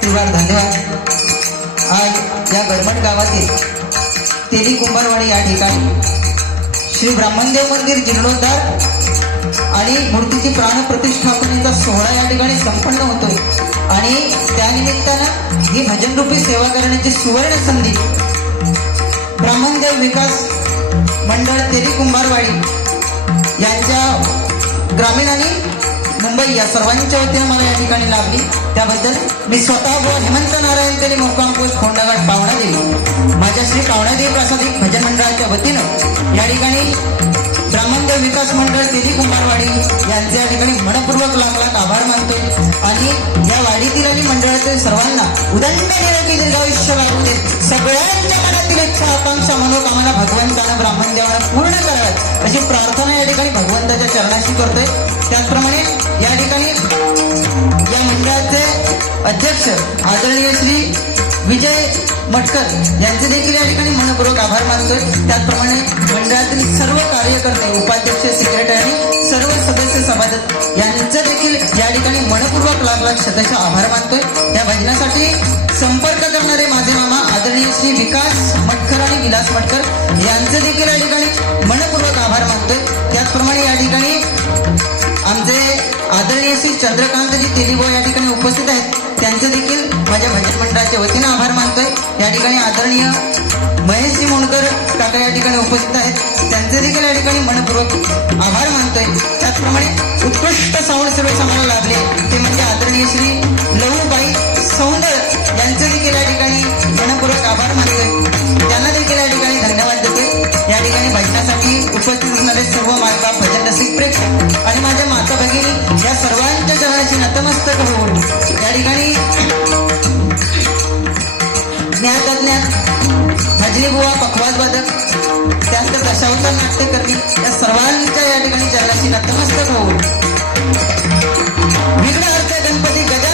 श्रीवार धन्यवाद. आज या गडमट गावातील तेली कुंभारवाडी या ठिकाणी श्री ब्राह्मणदेव मंदिर जीर्णोद्धार आणि मूर्तीची प्राणप्रतिष्ठापनेचा सोहळा या ठिकाणी संपन्न होतोय आणि त्यानिमित्तानं ही भजनरूपी सेवा करण्याची सुवर्ण संधी ब्राह्मणदेव विकास मंडळ तेली कुंभारवाडी यांच्या ग्रामीण आणि मुंबई या सर्वांच्या वतीनं मला या ठिकाणी लाभली. त्याबद्दल मी स्वतः व हेमंत नारायण त्यांनी मुक्काम पोस्ट पाहुणा दिली माझ्या श्री पावणादेवी प्रासादिक भजन मंडळाच्या वतीनं या ठिकाणी ब्राह्मणदेव विकास मंडळ तेली कुंभारवाडी यांचे या ठिकाणी मनपूर्वक लाख लाख आभार मानतोय. आणि या वाडीतील आणि मंडळातील सर्वांना उदंड निरोगी दीर्घायुष्य लागू दे सगळ्यांच्या मनातील इच्छा आकांक्षा मनोकामना भगवंतानं ब्राह्मणदेवानं पूर्ण कराव्यात. अशी प्रार्थना या ठिकाणी भगवंताच्या चरणाशी करतोय. त्याचप्रमाणे या ठिकाणी या मंडळाचे अध्यक्ष आदरणीय श्री विजय मटकर यांचे देखील या ठिकाणी मनपूर्वक आभार मानतोय. त्याचप्रमाणे मंडळातील सर्व कार्यकर्ते उपाध्यक्ष सेक्रेटरी आणि सर्व सदस्य सभासद यांचं देखील या ठिकाणी मनपूर्वक लाख लाख शतशः आभार मानतोय. या भजनासाठी संपर्क करणारे माझे मामा आदरणीय श्री विकास मटकर आणि विलास मटकर यांचे देखील या ठिकाणी मनपूर्वक आभार मानतोय. त्याचप्रमाणे या ठिकाणी आमचे आदरणीय श्री चंद्रकांतजी तेलिबो या ठिकाणी उपस्थित आहेत. त्यांचे देखील माझ्या भजन मंडळाच्या वतीनं आभार मानतोय. या ठिकाणी आदरणीय महेशजी मुणकर काका या ठिकाणी उपस्थित आहेत. त्यांचे देखील या ठिकाणी मनपूर्वक आभार मानतोय. त्याचप्रमाणे उत्कृष्ट साऊंड सर्व्हिस आम्हाला लाभले ते म्हणजे आदरणीय श्री लहूबाई सौंदर यांचे देखील या ठिकाणी मनपूर्वक आभार मानतोय. त्यांना देखील या ठिकाणी धन्यवाद देते. या ठिकाणी भजनासाठी उपस्थित असणारे सर्व मालका भजन रसिक प्रेक्षक आणि माझ्या माता भगिनी या सर्वांच्या चरणाची नतमस्तक होऊन या ठिकाणी ज्ञात अज्ञात भजनी बुवा पखवाज वादक त्यानंतर दशावतार नाट्यकर्मी या सर्वांच्या या ठिकाणी चरणाची नतमस्तक होऊन. विघ्न अर्थ गणपती गजा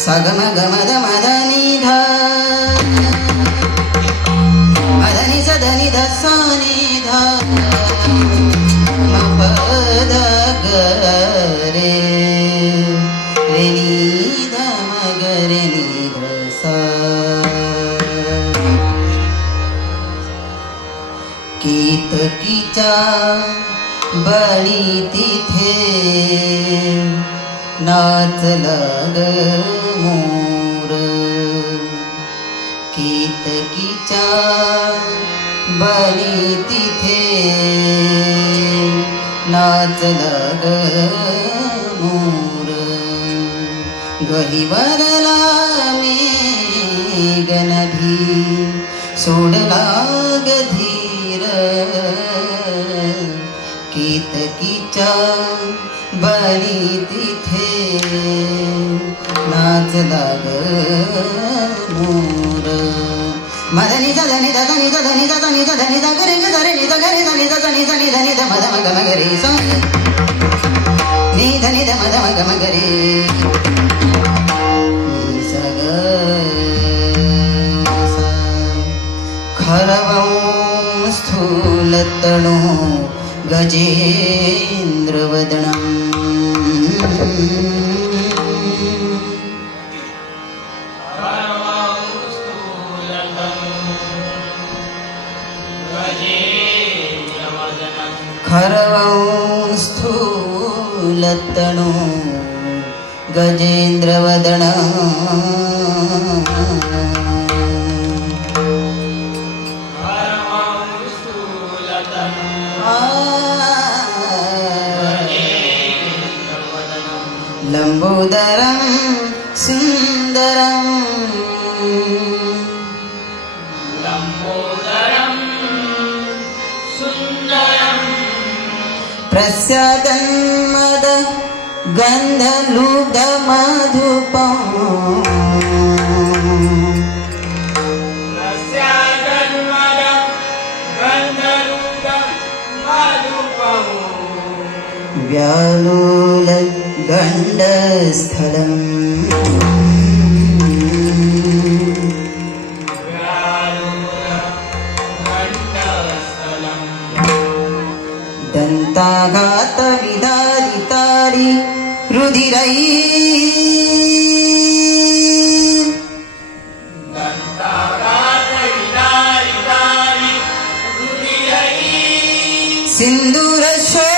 सगम गमद मदनी ध मदनी सदनी धसानी ध मपद गरे रेनी धम गरे केतकीच्या बळी तिथे. नाचला ग मोर. कीतकीच्या बळी तिथे. नाचला ग मोर. गहिवरला मी गनभी सोडला गधीर केतकीच्या बरी तिथे. नाचला ग मोर. मदनी दधनी दधनी दधनी दधनी दधनी दगरे गरे नि दगरे धनी दधनी धनी धनी ध मध मग मगरे सा. नि धनी ध मध मग मगरे सग खरवं स्थूलतणु गजेन्द्रवदनम् खरवं स्थूलतणु गजेन्द्रवदन लम्बोदरं सुन्दरम् प्रस्यादन्मद गन्धलुब्धमधुपम् व्यालोल स्थलम्। दन्ताघात विदारितारि रुधिरै। सिन्दूरशोभाकरम्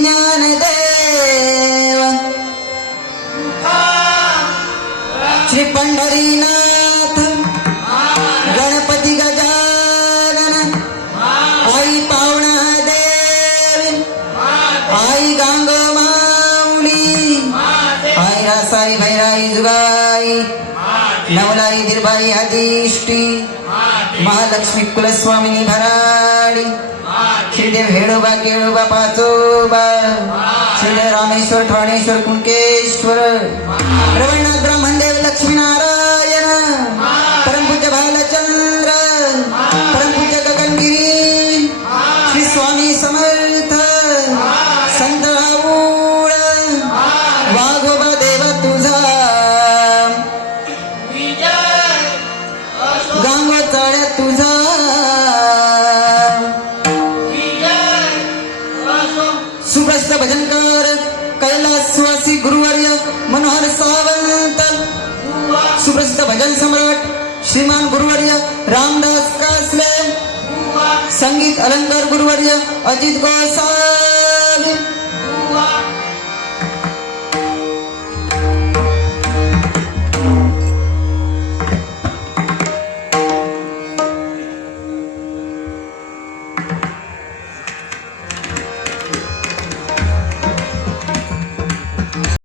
ज्ञानदेव। श्री पंढरीनाथ गणपती गजानन। आई पावणा देव आई गांग माऊली आई रासाई भैराई जुगाई। नवलाई दिरबाई आदिष्टी महालक्ष्मी कुलस्वामिनी भराडी श्रीदेव हेडोबा केळोबा पाचोबा. श्रीदेव रामेश्वर ठाणेश्वर कुंकेश्वर रामदास कासले संगीत अलंकार गुरुवर्य अजित गोसावी।